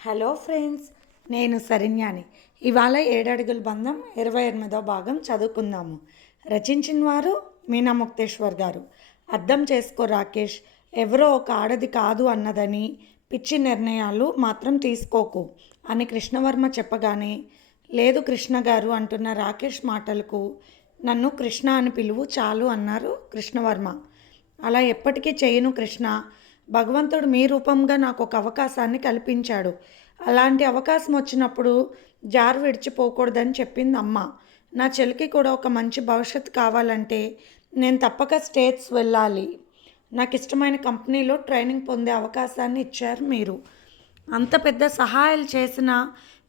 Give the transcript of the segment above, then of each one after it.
Hello friends, నేను శరణ్యాని. ఇవాళ ఏడడుగుల బంధం 28వ భాగం చదువుకుందాము. రచించిన వారు మీనా ముక్తేశ్వర్ గారు. అర్థం చేసుకో రాకేష్, ఎవరో ఒక ఆడది కాదు అన్నదని పిచ్చి నిర్ణయాలు మాత్రం తీసుకోకు అని కృష్ణవర్మ చెప్పగానే, లేదు కృష్ణ గారు అంటున్న రాకేష్ మాటలకు, నన్ను కృష్ణ అని పిలువు చాలు అన్నారు కృష్ణవర్మ. అలా ఎప్పటికీ చేయను కృష్ణ. భగవంతుడు మీ రూపంగా నాకు ఒక అవకాశాన్ని కల్పించాడు. అలాంటి అవకాశం వచ్చినప్పుడు జారు విడిచిపోకూడదని చెప్పింది అమ్మ. నా చెల్లికి కూడా ఒక మంచి భవిష్యత్తు కావాలంటే నేను తప్పక స్టేట్స్ వెళ్ళాలి. నాకు ఇష్టమైన కంపెనీలో ట్రైనింగ్ పొందే అవకాశాన్ని ఇచ్చారు మీరు. అంత పెద్ద సహాయాలు చేసిన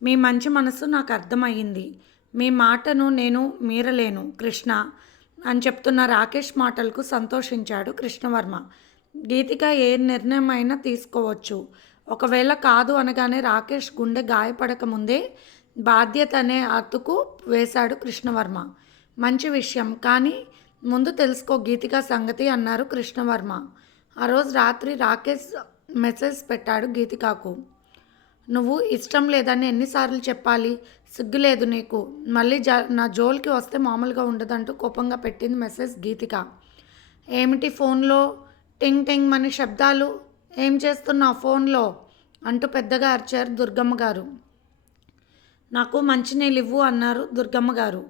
మీ మంచి మనసు నాకు అర్థమయ్యింది. మీ మాటను నేను మీరలేను కృష్ణ అని చెప్తున్న రాకేష్ మాటలకు సంతోషించాడు కృష్ణవర్మ. గీతిక ఏ నిర్ణయం అయినా తీసుకోవచ్చు. ఒకవేళ కాదు అనగానే రాకేష్ గుండె గాయపడక ముందే బాధ్యత అనే అతుకు వేశాడు కృష్ణవర్మ. మంచి విషయం, కానీ ముందు తెలుసుకో గీతిక సంగతి అన్నారు కృష్ణవర్మ. ఆ రోజు రాత్రి రాకేష్ మెసేజ్ పెట్టాడు గీతికకు. నువ్వు ఇష్టం లేదని ఎన్నిసార్లు చెప్పాలి? సిగ్గులేదు నీకు? మళ్ళీ నా జోలికి వస్తే మామూలుగా ఉండదంటూ కోపంగా పెట్టింది మెసేజ్ గీతిక. ఏమిటి ఫోన్లో టింగ్ టింగ్ మని శబ్దాలు? ఏం చేస్తున్నావు ఫోన్లో అంటూ పెద్దగా అరిచారు దుర్గమ్మ గారు. నాకు మంచినీళ్ళు ఇవ్వు అన్నారు దుర్గమ్మ గారు.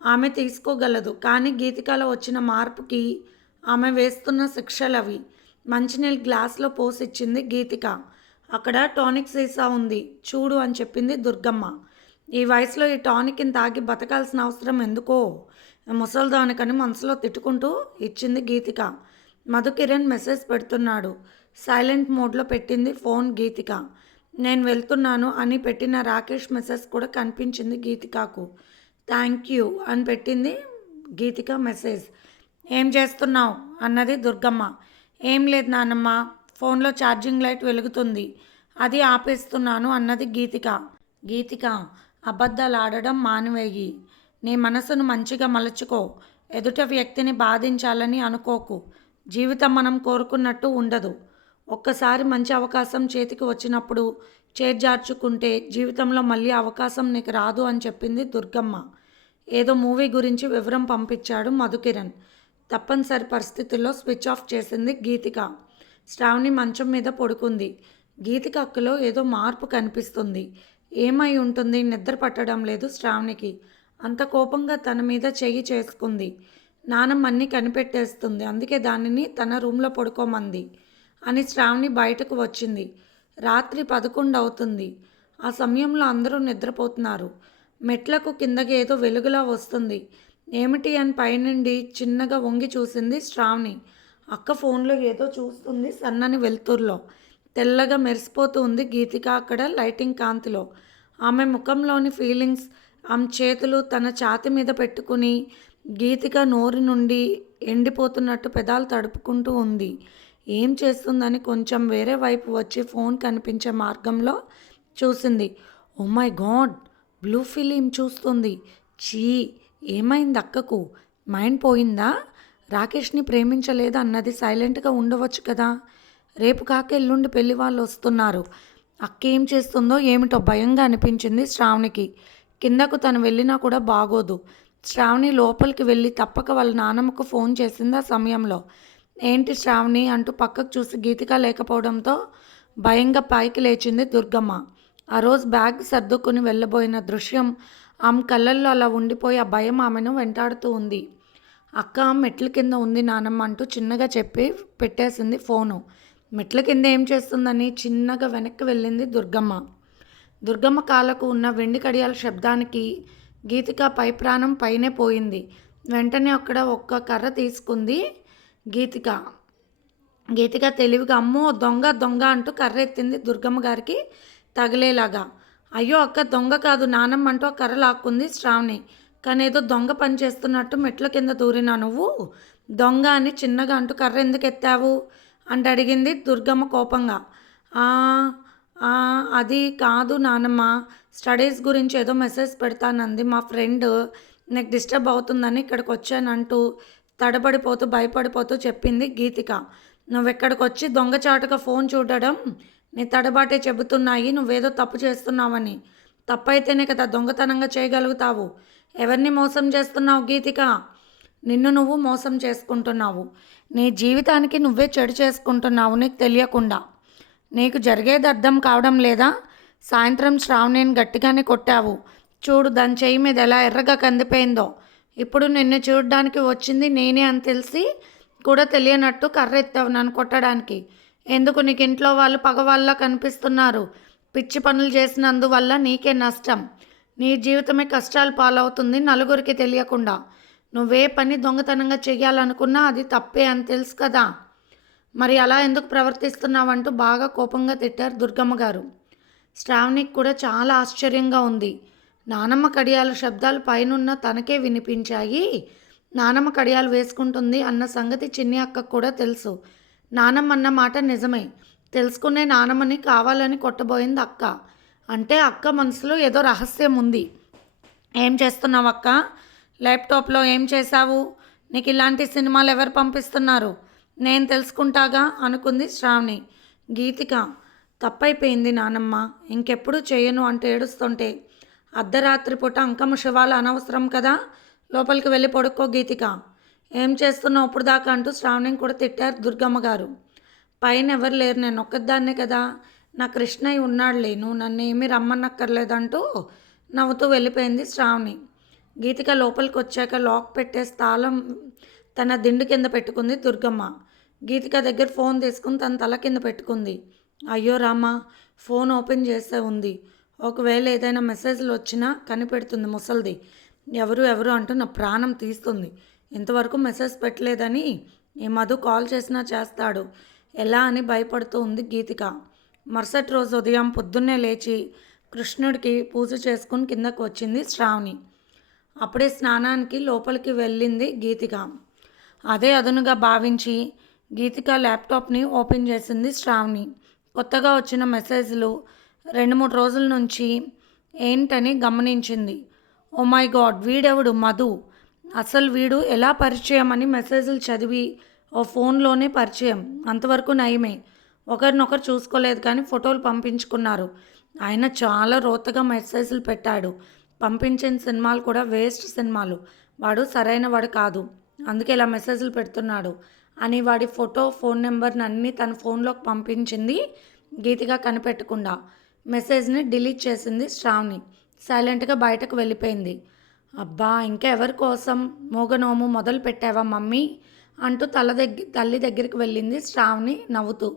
ఆమె తీసుకోగలదు, కానీ గీతికలో వచ్చిన మార్పుకి ఆమె వేస్తున్న శిక్షలవి. మంచినీళ్ళు గ్లాసులో పోసిచ్చింది గీతిక. అక్కడ టానిక్ సీసా ఉంది చూడు అని చెప్పింది దుర్గమ్మ. ఈ వయసులో ఈ టానిక్ని తాగి బతకాల్సిన అవసరం ఎందుకో ముసల్దానికని మనసులో తిట్టుకుంటూ ఇచ్చింది గీతిక. మధుకిరణ్ మెసేజ్ పెడుతున్నాడు. సైలెంట్ మోడ్లో పెట్టింది ఫోన్ గీతిక. నేను వెళ్తున్నాను అని పెట్టిన రాకేష్ మెసేజ్ కూడా కనిపించింది గీతికకు. థ్యాంక్ యూ అని పెట్టింది గీతిక మెసేజ్. ఏం చేస్తున్నావు అన్నది దుర్గమ్మ. ఏం లేదు నాన్నమ్మ, ఫోన్లో ఛార్జింగ్ లైట్ వెలుగుతుంది, అది ఆపేస్తున్నాను అన్నది గీతిక. గీతిక, అబద్ధాలు ఆడడం మానివేయి. నీ మనసును మంచిగా మలుచుకో. ఎదుట వ్యక్తిని బాధించాలని అనుకోకు. జీవితం మనం కోరుకున్నట్టు ఉండదు. ఒక్కసారి మంచి అవకాశం చేతికి వచ్చినప్పుడు చేజార్చుకుంటే జీవితంలో మళ్ళీ అవకాశం నీకు రాదు అని చెప్పింది దుర్గమ్మ. ఏదో మూవీ గురించి వివరం పంపించాడు మధుకిరణ్. తప్పనిసరి పరిస్థితుల్లో స్విచ్ ఆఫ్ చేసింది గీతిక. శ్రావణి మంచం మీద పడుకుంది. గీతిక అక్కలో ఏదో మార్పు కనిపిస్తుంది. ఏమై ఉంటుంది? నిద్ర పట్టడం లేదు శ్రావణికి. అంత కోపంగా తన మీద చెయ్యి చేసుకుంది. నానమ్మ అన్నీ కనిపెట్టేస్తుంది, అందుకే దానిని తన రూమ్లో పడుకోమంది అని శ్రావణి బయటకు వచ్చింది. రాత్రి 11 అవుతుంది. ఆ సమయంలో అందరూ నిద్రపోతున్నారు. మెట్లకు కిందకి ఏదో వెలుగులా వస్తుంది. ఏమిటి అని పైనుండి చిన్నగా వంగి చూసింది శ్రావణి. అక్క ఫోన్లో ఏదో చూస్తుంది సన్నని వెలుతురులో. తెల్లగా మెరిసిపోతూ ఉంది గీతిక అక్కడ లైటింగ్ కాంతిలో. ఆమె ముఖంలోని ఫీలింగ్స్, ఆమె చేతులు తన ఛాతి మీద పెట్టుకుని గీతిక నోరు నుండి ఎండిపోతున్నట్టు పెదాలు తడుపుకుంటూ ఉంది. ఏం చేస్తుందని కొంచెం వేరే వైపు వచ్చి ఫోన్ కనిపించే మార్గంలో చూసింది. Oh my god, blue film చూస్తుంది. చీ, ఏమైంది అక్కకు? మైండ్ పోయిందా? రాకేష్ని ప్రేమించలేదు అన్నది సైలెంట్గా ఉండవచ్చు కదా. రేపు కాక ఎల్లుండి పెళ్లి వాళ్ళు వస్తున్నారు. అక్క ఏం చేస్తుందో ఏమిటో భయంగా అనిపించింది శ్రావణికి. కిందకు తను వెళ్ళినా కూడా బాగోదు. శ్రావణి లోపలికి వెళ్ళి తప్పక వాళ్ళ నాన్నమ్మకు ఫోన్ చేసింది ఆ సమయంలో. ఏంటి శ్రావణి అంటూ పక్కకు చూసి గీతిక లేకపోవడంతో భయంగా పైకి లేచింది దుర్గమ్మ. ఆ రోజు బ్యాగ్ సర్దుకుని వెళ్ళబోయిన దృశ్యం ఆమె కళ్ళల్లో అలా ఉండిపోయి ఆ భయం ఆమెను వెంటాడుతూ ఉంది. అక్క మెట్ల కింద ఉంది నానమ్మ అంటూ చిన్నగా చెప్పి పెట్టేసింది ఫోను. మెట్ల కింద ఏం చేస్తుందని చిన్నగా వెనక్కి వెళ్ళింది దుర్గమ్మ. దుర్గమ్మ కాళ్ళకు ఉన్న వెండి కడియాల శబ్దానికి గీతిక పై ప్రాణం పైనే పోయింది. వెంటనే అక్కడ ఒక్క కర్ర తీసుకుంది గీతిక. గీతిక తెలివిగా అమ్మో దొంగ దొంగ అంటూ కర్ర ఎత్తింది దుర్గమ్మ గారికి తగిలేలాగా. అయ్యో అక్క దొంగ కాదు నానమ్మ అంటూ ఆ కర్ర లాక్కుంది శ్రావణి. కానీ ఏదో దొంగ పని చేస్తున్నట్టు మెట్ల కింద దూరినా నువ్వు దొంగ అని చిన్నగా అంటూ కర్ర ఎందుకు ఎత్తావు అంటే అడిగింది దుర్గమ్మ కోపంగా. అది కాదు నానమ్మ, స్టడీస్ గురించి ఏదో మెసేజ్ పెడతానంది మా ఫ్రెండ్, నీకు డిస్టర్బ్ అవుతుందని ఇక్కడికి వచ్చానంటూ తడబడిపోతూ భయపడిపోతూ చెప్పింది గీతిక. నువ్వెక్కడికి వచ్చి దొంగచాటుగా ఫోన్ చూడడం నీ తడబాటే చెబుతున్నాయి నువ్వేదో తప్పు చేస్తున్నావని. తప్పైతేనే కదా దొంగతనంగా చేయగలుగుతావు. ఎవరిని మోసం చేస్తున్నావు గీతిక? నిన్ను నువ్వు మోసం చేసుకుంటున్నావు. నీ జీవితానికి నువ్వే చెడు చేసుకుంటున్నావు నీకు తెలియకుండా. నీకు జరిగేది అర్థం కావడం లేదా? సాయంత్రం శ్రావణిని గట్టిగానే కొట్టావు. చూడు దాని చెయ్యి మీద ఎలా ఎర్రగా కందిపోయిందో. ఇప్పుడు నిన్ను చూడడానికి వచ్చింది నేనే అని తెలిసి కూడా తెలియనట్టు కర్ర ఎత్తావు నన్ను కొట్టడానికి. ఎందుకు? నీకు ఇంట్లో వాళ్ళు పగవాళ్ళ కనిపిస్తున్నారు. పిచ్చి పనులు చేసినందువల్ల నీకే నష్టం. నీ జీవితమే కష్టాలు పాలవుతుంది నలుగురికి తెలియకుండా. నువ్వే పని దొంగతనంగా చెయ్యాలనుకున్నా అది తప్పే అని తెలుసు కదా. మరి అలా ఎందుకు ప్రవర్తిస్తున్నావంటూ బాగా కోపంగా తిట్టారు దుర్గమ్మ గారు. శ్రావణికి కూడా చాలా ఆశ్చర్యంగా ఉంది. నానమ్మ కడియాల శబ్దాలు పైనున్న తనకే వినిపించాయి. నానమ్మ కడియాలు వేసుకుంటుంది అన్న సంగతి చిన్ని అక్కకు కూడా తెలుసు. నానమ్మ అన్న మాట నిజమే. తెలుసుకునే నానమ్మని కావాలని కొట్టబోయింది అక్క. అంటే అక్క మనసులో ఏదో రహస్యం ఉంది. ఏం చేస్తున్నావు అక్క? ల్యాప్టాప్లో ఏం చేశావు? నీకు ఇలాంటి సినిమాలు ఎవరు పంపిస్తున్నారు? నేను తెలుసుకుంటాగా అనుకుంది శ్రావణి. గీతిక, తప్పైపోయింది నానమ్మ, ఇంకెప్పుడు చేయను అంటే ఏడుస్తుంటే. అర్ధరాత్రి పూట అంకమ్మ శివాలు అనవసరం కదా. లోపలికి వెళ్ళి పడుకో గీతిక. ఏం చేస్తున్నావు ఇప్పుడు దాకా అంటూ శ్రావణిని కూడా తిట్టారు దుర్గమ్మ గారు. పైన ఎవరు లేరు, నేను ఒక్కదాన్నే కదా. నా కృష్ణయ్య ఉన్నాడులే, నువ్వు నన్ను ఏమీ రమ్మన్నక్కర్లేదంటూ నవ్వుతూ వెళ్ళిపోయింది శ్రావణి. గీతిక లోపలికి వచ్చాక లాక్ పెట్టేసి తాళం తన దిండు కింద పెట్టుకుంది దుర్గమ్మ. గీతిక దగ్గర ఫోన్ తీసుకుని తన తల కింద పెట్టుకుంది. అయ్యో రామా, ఫోన్ ఓపెన్ చేసే ఉంది. ఒకవేళ ఏదైనా మెసేజ్లు వచ్చినా కనిపెడుతుంది ముసల్ది. ఎవరు ఎవరు అంటూ నా ప్రాణం తీస్తుంది. ఇంతవరకు మెసేజ్ పెట్టలేదని ఈ మధు కాల్ చేసినా చేస్తాడు ఎలా అని భయపడుతూ ఉంది గీతిక. మరుసటి రోజు ఉదయం పొద్దున్నే లేచి కృష్ణుడికి పూజ చేసుకుని కిందకు వచ్చింది శ్రావణి. అప్పుడే స్నానానికి లోపలికి వెళ్ళింది గీతిక. అదే అదునుగా భావించి గీతిక ల్యాప్టాప్ని ఓపెన్ చేసింది శ్రావణి. కొత్తగా వచ్చిన మెసేజ్లు 2-3 రోజుల నుంచి ఏంటని గమనించింది. ఓ మై గాడ్, వీడెవడు మధు? అసలు వీడు ఎలా పరిచయం అని మెసేజ్లు చదివి ఓ ఫోన్లోనే పరిచయం. అంతవరకు నయమే. ఒకరినొకరు చూసుకోలేదు కానీ ఫోటోలు పంపించుకున్నారు. ఆయన చాలా రోతగా మెసేజ్లు పెట్టాడు. పంపించిన సినిమాలు కూడా వేస్ట్ సినిమాలు. వాడు సరైన వాడు కాదు, అందుకే ఇలా మెసేజ్లు పెడుతున్నాడు అని వాడి ఫోటో ఫోన్ నెంబర్ని అన్నీ తన ఫోన్లోకి పంపించింది గీతిగా కనిపెట్టకుండా. మెసేజ్ని డిలీట్ చేసింది శ్రావణి. సైలెంట్గా బయటకు వెళ్ళిపోయింది. అబ్బా, ఇంకా ఎవరి కోసం మోగనోము మొదలు పెట్టావా మమ్మీ అంటూ తల్లి దగ్గరికి వెళ్ళింది శ్రావణి నవ్వుతూ.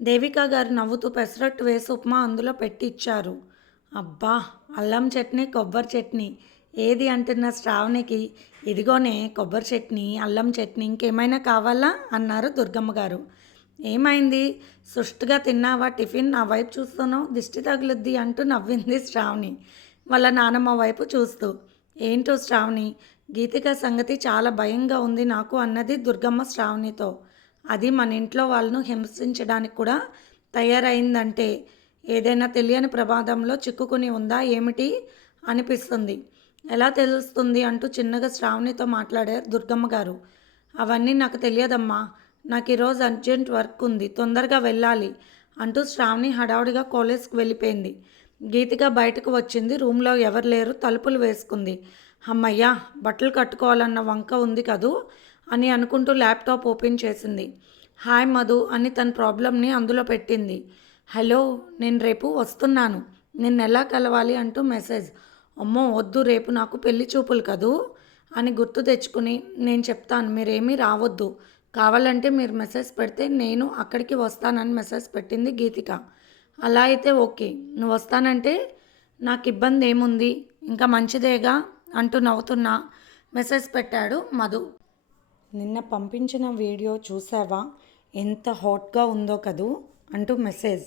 దేవిక గారు నవ్వుతూ పెసరట్టు వేసి ఉప్మా అందులో పెట్టి ఇచ్చారు. అబ్బా, అల్లం చట్నీ కొబ్బరి చట్నీ ఏది అంటున్న శ్రావణికి ఇదిగోనే కొబ్బరి చట్నీ అల్లం చట్నీ ఇంకేమైనా కావాలా అన్నారు దుర్గమ్మ గారు. ఏమైంది, సుష్టుగా తిన్నావా టిఫిన్? నా వైపు చూస్తున్నావు, దిష్టి తగులుద్ది అంటూ నవ్వింది శ్రావణి వాళ్ళ నానమ్మ వైపు చూస్తూ. ఏంటో శ్రావణి, గీతిక సంగతి చాలా భయంగా ఉంది నాకు అన్నది దుర్గమ్మ శ్రావణితో. అది మన ఇంట్లో వాళ్ళను హింసించడానికి కూడా తయారైందంటే ఏదైనా తెలియని ప్రమాదంలో చిక్కుకుని ఉందా ఏమిటి అనిపిస్తుంది. ఎలా తెలుస్తుంది అంటూ చిన్నగా శ్రావణితో మాట్లాడారు దుర్గమ్మ గారు. అవన్నీ నాకు తెలియదమ్మా, నాకు ఈరోజు అర్జెంట్ వర్క్ ఉంది, తొందరగా వెళ్ళాలి అంటూ శ్రావణి హడావుడిగా కాలేజ్కి వెళ్ళిపోయింది. గీతిక బయటకు వచ్చింది. రూమ్లో ఎవరు లేరు, తలుపులు వేసుకుంది. అమ్మయ్యా, బట్టలు కట్టుకోవాలన్న వంక ఉంది కదూ అని అనుకుంటూ ల్యాప్టాప్ ఓపెన్ చేసింది. హాయ్ మధు అని తన ప్రాబ్లమ్ని అందులో పెట్టింది. హలో, నేను రేపు వస్తున్నాను, నిన్ను ఎలా కలవాలి అంటూ మెసేజ్. అమ్మో వద్దు, రేపు నాకు పెళ్లి చూపులు కదూ అని గుర్తు తెచ్చుకుని నేను చెప్తాను, మీరేమీ రావద్దు, కావాలంటే మీరు మెసేజ్ పెడితే నేను అక్కడికి వస్తానని మెసేజ్ పెట్టింది గీతిక. అలా అయితే ఓకే, నువ్వు వస్తానంటే నాకు ఇబ్బంది ఏముంది, ఇంకా మంచిదేగా అంటూ నవ్వుతున్నా మెసేజ్ పెట్టాడు మధు. నిన్న పంపించిన వీడియో చూసావా, ఎంత హాట్గా ఉందో కదూ అంటూ మెసేజ్.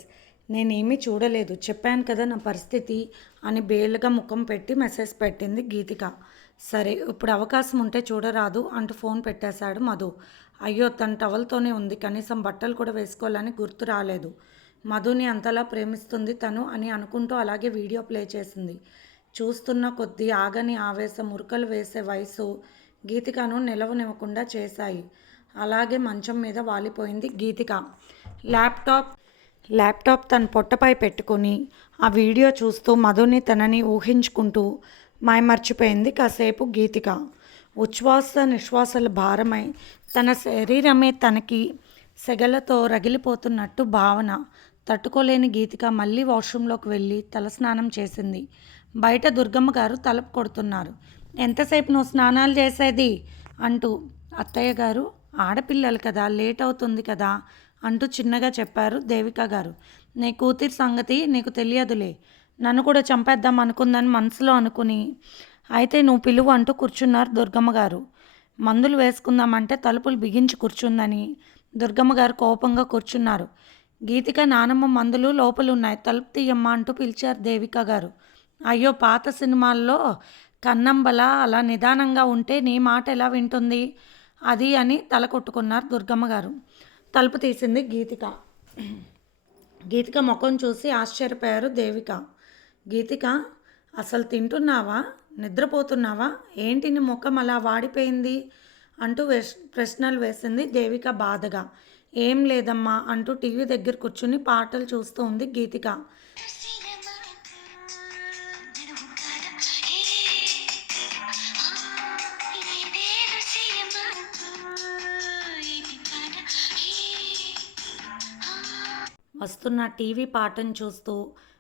నేనేమీ చూడలేదు, చెప్పాను కదా నా పరిస్థితి అని బేలుగా ముఖం పెట్టి మెసేజ్ పెట్టింది గీతిక. సరే, ఇప్పుడు అవకాశం ఉంటే చూడరాదు అంటూ ఫోన్ పెట్టేశాడు మధు. అయ్యో, తన టవల్తోనే ఉంది, కనీసం బట్టలు కూడా వేసుకోవాలని గుర్తు రాలేదు. మధుని అంతలా ప్రేమిస్తుంది తను అని అనుకుంటూ అలాగే వీడియో ప్లే చేసింది. చూస్తున్న కొద్దీ ఆగని ఆవేశం, ఉరకలు వేసే వయసు గీతికను నిలవనివ్వకుండా చేశాయి. అలాగే మంచం మీద వాలిపోయింది గీతిక. ల్యాప్టాప్ ల్యాప్టాప్ తన పొట్టపై పెట్టుకొని ఆ వీడియో చూస్తూ మధుని తనని ఊహించుకుంటూ మైమర్చిపోయింది కాసేపు గీతిక. ఉచ్ఛ్వాస నిశ్వాసాల భారమై తన శరీరమే తనకి సెగలతో రగిలిపోతున్నట్టు భావన. తట్టుకోలేని గీతిక మళ్ళీ వాష్రూంలోకి వెళ్ళి తలస్నానం చేసింది. బయట దుర్గమ్మ గారు తలుపు కొడుతున్నారు. ఎంతసేపు నువ్వు స్నానాలు చేసేది అంటూ. అత్తయ్య గారు, ఆడపిల్లలు కదా, లేట్ అవుతుంది కదా అంటూ చిన్నగా చెప్పారు దేవిక గారు. నీ కూతురి సంగతి నీకు తెలియదులే, నన్ను కూడా చంపేద్దాం అనుకుందని మనసులో అనుకుని. అయితే నువ్వు పిలువు అంటూ కూర్చున్నారు దుర్గమ్మ గారు. మందులు వేసుకుందామంటే తలుపులు బిగించి కూర్చుందని దుర్గమ్మ గారు కోపంగా కూర్చున్నారు. గీతిక, నానమ్మ మందులు లోపలున్నాయి, తలుపు తీయమ్మ అంటూ పిలిచారు దేవిక గారు. అయ్యో, పాత సినిమాల్లో కన్నంబల అలా నిదానంగా ఉంటే నీ మాట ఎలా వింటుంది అది అని తల కొట్టుకున్నారు దుర్గమ్మ గారు. తలుపు తీసింది గీతిక. గీతిక ముఖం చూసి ఆశ్చర్యపోయారు దేవిక. గీతిక, అసలు తింటున్నావా, నిద్రపోతున్నావా, ఏంటి నీ ముఖం అలా వాడిపోయింది అంటూ ప్రశ్నలు వేసింది దేవిక బాధగా. ఏం లేదమ్మా అంటూ టీవీ దగ్గర కూర్చుని పాటలు చూస్తూ ఉంది గీతిక. వస్తున్న టీవీ పాటను చూస్తూ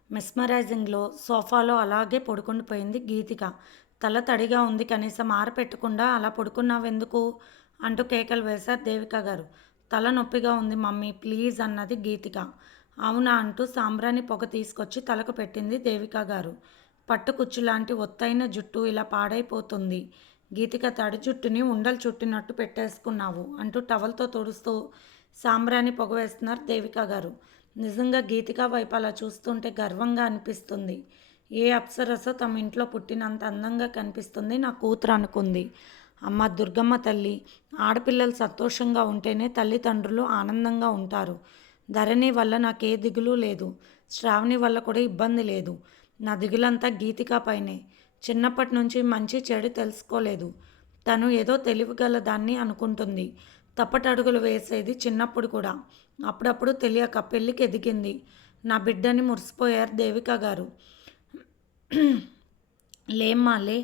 మెస్మరైజింగ్లో సోఫాలో అలాగే పడుకుండిపోయింది గీతిక. తల తడిగా ఉంది, కనీసం ఆరపెట్టకుండా అలా పడుకున్నావెందుకు అంటూ కేకలు వేశారు దేవిక గారు. తల నొప్పిగా ఉంది మమ్మీ, ప్లీజ్ అన్నది గీతిక. అవునా అంటూ సాంబ్రాణి పొగ తీసుకొచ్చి తలకు పెట్టింది దేవిక గారు. పట్టుకుచ్చులాంటి ఒత్తైన జుట్టు ఇలా పాడైపోతుంది గీతిక, తడి జుట్టుని ఉండలు చుట్టినట్టు పెట్టేసుకున్నావు అంటూ టవల్తో తుడుస్తూ సాంబ్రాణి పొగ వేస్తున్నారు దేవిక గారు. నిజంగా గీతిక వైపు అలా చూస్తుంటే గర్వంగా అనిపిస్తుంది. ఏ అప్సరస తమ ఇంట్లో పుట్టినంత అందంగా కనిపిస్తుంది నా కూతురు అనుకుంది. అమ్మ దుర్గమ్మ తల్లి, ఆడపిల్లలు సంతోషంగా ఉంటేనే తల్లిదండ్రులు ఆనందంగా ఉంటారు. ధరణి వల్ల నాకే దిగులు లేదు, శ్రావణి వల్ల కూడా ఇబ్బంది లేదు. నా దిగులంతా గీతిక పైనే. చిన్నప్పటి నుంచి మంచి చెడు తెలుసుకోలేదు. తను ఏదో తెలివిగల దాన్ని అనుకుంటుంది. తప్పటడుగులు వేసేది చిన్నప్పుడు కూడా. అప్పుడప్పుడు తెలియక పెళ్ళికి ఎదిగింది. నా బిడ్డని మురిసిపోయారు దేవిక గారు. లేమ్మా లే,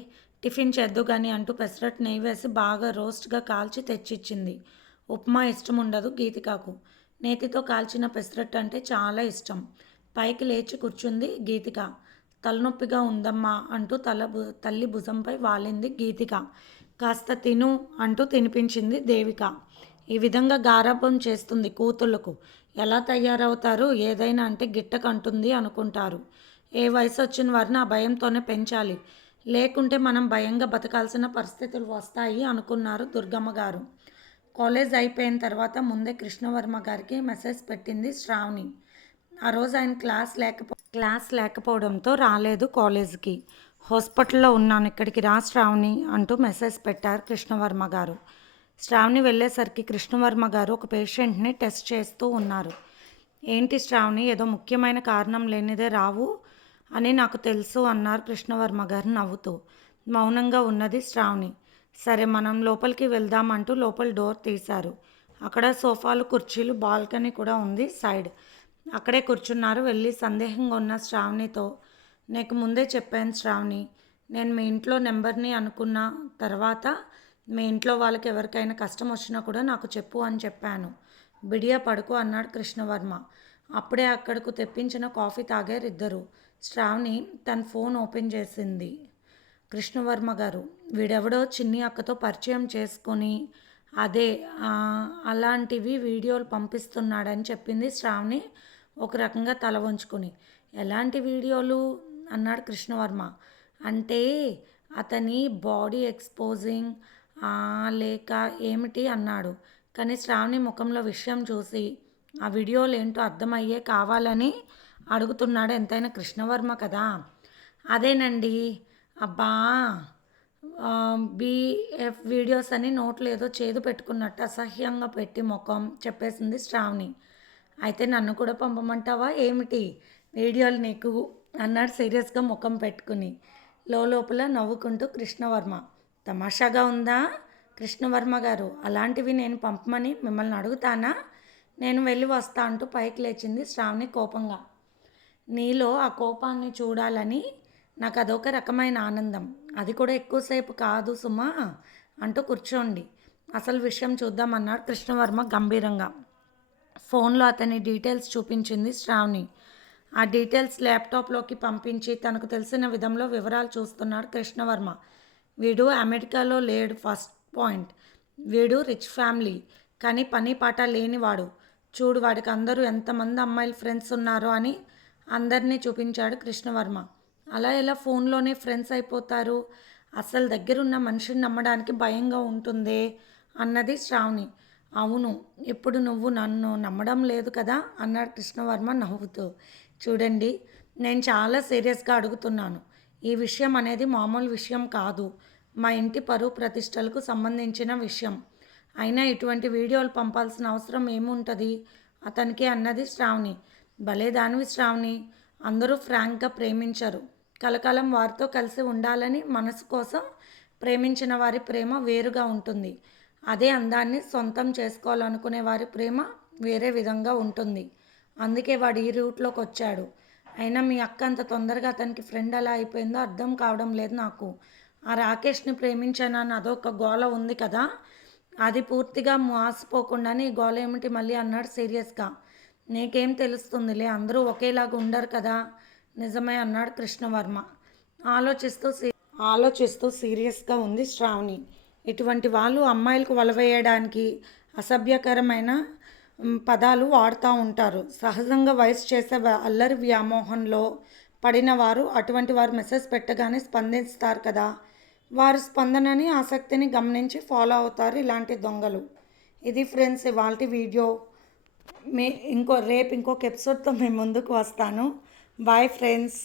టిఫిన్ చేద్దు కానీ అంటూ పెసరట్టు నెయ్యి వేసి బాగా రోస్ట్గా కాల్చి తెచ్చిచ్చింది. ఉప్మా ఇష్టం ఉండదు గీతికకు. నేతితో కాల్చిన పెసరట్టు అంటే చాలా ఇష్టం. పైకి లేచి కూర్చుంది గీతిక. తలనొప్పిగా ఉందమ్మా అంటూ తల్లి భుజంపై వాలింది గీతిక. కాస్త తిను అంటూ తినిపించింది దేవిక. ఈ విధంగా గారాబం చేస్తుంది కూతుళ్ళకు. ఎలా తయారవుతారు, ఏదైనా అంటే గిట్టకంటుంది అనుకుంటారు. ఏ వయసు వచ్చిన వారిని ఆ భయంతోనే పెంచాలి, లేకుంటే మనం భయంగా బతకాల్సిన పరిస్థితులు వస్తాయి అనుకున్నారు దుర్గమ్మ గారు. కాలేజ్ అయిపోయిన తర్వాత ముందే కృష్ణవర్మ గారికి మెసేజ్ పెట్టింది శ్రావణి. ఆ రోజు ఆయన క్లాస్ లేకపోవడంతో రాలేదు కాలేజీకి. హాస్పిటల్లో ఉన్నాను, ఇక్కడికి రా శ్రావణి అంటూ మెసేజ్ పెట్టారు కృష్ణవర్మ గారు. శ్రావణి వెళ్ళేసరికి కృష్ణవర్మ గారు ఒక పేషెంట్ని టెస్ట్ చేస్తూ ఉన్నారు. ఏంటి శ్రావణి, ఏదో ముఖ్యమైన కారణం లేనిదే రావు అని నాకు తెలుసు అన్నారు కృష్ణవర్మ గారు నవ్వుతూ. మౌనంగా ఉన్నది శ్రావణి. సరే మనం లోపలికి వెళ్దామంటూ లోపల డోర్ తీశారు. అక్కడ సోఫాలు, కుర్చీలు, బాల్కనీ కూడా ఉంది సైడ్. అక్కడే కూర్చున్నారు. వెళ్ళి సందేహంగా ఉన్న శ్రావణితో, నీకు ముందే చెప్పాను శ్రావణి, నేను మీ ఇంట్లో నెంబర్ని అనుకున్న తర్వాత మీ ఇంట్లో వాళ్ళకి ఎవరికైనా కష్టం వచ్చినా కూడా నాకు చెప్పు అని చెప్పాను. బిడియా పడుకో అన్నాడు కృష్ణవర్మ. అప్పుడే అక్కడకు తెప్పించిన కాఫీ తాగారు ఇద్దరు. శ్రావణి తన ఫోన్ ఓపెన్ చేసింది. కృష్ణవర్మ గారు వీడెవడో చిన్ని అక్కతో పరిచయం చేసుకొని అలాంటివి వీడియోలు పంపిస్తున్నాడని చెప్పింది శ్రావణి ఒక రకంగా తల వంచుకొని. ఎలాంటి వీడియోలు అన్నాడు కృష్ణవర్మ. అంటే అతని బాడీ ఎక్స్పోజింగ్ లేక ఏమిటి అన్నాడు. కానీ శ్రావణి ముఖంలో విషయం చూసి ఆ వీడియోలు ఏంటో అర్థమయ్యే కావాలని అడుగుతున్నాడు. ఎంతైనా కృష్ణవర్మ కదా. అదేనండి, అబ్బా బీఎఫ్ వీడియోస్ అని నోట్లో ఏదో చేదు పెట్టుకున్నట్టు అసహ్యంగా పెట్టి ముఖం చెప్పేసింది శ్రావణి. అయితే నన్ను కూడా పంపమంటావా ఏమిటి వీడియోలు నీకు అన్నాడు సీరియస్గా ముఖం పెట్టుకుని. లోపల నవ్వుకుంటూ కృష్ణవర్మ. తమాషాగా ఉందా కృష్ణవర్మ గారు, అలాంటివి నేను పంపమని మిమ్మల్ని అడుగుతానా? నేను వెళ్ళి వస్తా అంటూ పైకి లేచింది శ్రావణి కోపంగా. నీలో ఆ కోపాన్ని చూడాలని నాకు అదొక రకమైన ఆనందం. అది కూడా ఎక్కువసేపు కాదు సుమా అంటూ కూర్చోండి. అసలు విషయం చూద్దామన్నాడు కృష్ణవర్మ గంభీరంగా. ఫోన్లో అతని డీటెయిల్స్ చూపించింది శ్రావణి. ఆ డీటెయిల్స్ ల్యాప్టాప్లోకి పంపించి తనకు తెలిసిన విధంలో వివరాలు చూస్తున్నాడు కృష్ణవర్మ. వీడు అమెరికాలో లేడు ఫస్ట్ పాయింట్. వీడు రిచ్ ఫ్యామిలీ, కానీ పని పాట లేనివాడు. చూడు వాడికి అందరూ ఎంతమంది అమ్మాయిలు ఫ్రెండ్స్ ఉన్నారో అని అందరినీ చూపించాడు కృష్ణవర్మ. అలా ఎలా ఫోన్లోనే ఫ్రెండ్స్ అయిపోతారు? అసలు దగ్గరున్న మనిషిని నమ్మడానికి భయంగా ఉంటుందే అన్నది శ్రావణి. అవును, ఇప్పుడు నువ్వు నన్ను నమ్మడం లేదు కదా అన్నాడు కృష్ణవర్మ నవ్వుతూ. చూడండి, నేను చాలా సీరియస్గా అడుగుతున్నాను. ఈ విషయం అనేది మామూలు విషయం కాదు. మా ఇంటి పరువు ప్రతిష్టలకు సంబంధించిన విషయం. అయినా ఇటువంటి వీడియోలు పంపాల్సిన అవసరం ఏముంటుంది అతనికి అన్నది శ్రావణి. భలే దానివి శ్రావణి. అందరూ ఫ్రాంక్గా ప్రేమించరు. కలకాలం వారితో కలిసి ఉండాలని మనసు కోసం ప్రేమించిన వారి ప్రేమ వేరుగా ఉంటుంది. అదే అందాన్ని సొంతం చేసుకోవాలనుకునే వారి ప్రేమ వేరే విధంగా ఉంటుంది. అందుకే వాడు ఈ రూట్లోకి వచ్చాడు. అయినా మీ అక్క అంత తొందరగా అతనికి ఫ్రెండ్ ఎలా అయిపోయిందో అర్థం కావడం లేదు నాకు. ఆ రాకేష్ని ప్రేమించానని అదొక గోల ఉంది కదా, అది పూర్తిగా మోసపోకుండానే ఈ గోల ఏమిటి మళ్ళీ అన్నాడు సీరియస్గా. నీకేం తెలుస్తుందిలే, అందరూ ఒకేలాగా ఉండరు కదా. నిజమే అన్నాడు కృష్ణవర్మ. ఆలోచిస్తూ సీరియస్గా ఉంది శ్రావణి. ఇటువంటి వాళ్ళు అమ్మాయిలకు వలవేయడానికి అసభ్యకరమైన పదాలు వాడుతూ ఉంటారు. సహజంగా వయసు చేసే అల్లరి వ్యామోహంలో పడిన వారు అటువంటి వారు మెసేజ్ పెట్టగానే స్పందిస్తారు కదా. వారి స్పందనని ఆసక్తిని గమనించి ఫాలో అవుతారు ఇలాంటి దొంగలు. ఇది ఫ్రెండ్స్ ఇవాల్టి వీడియో. రేపు ఇంకొక ఎపిసోడ్తో మేము ముందుకు వస్తాను. Bye friends.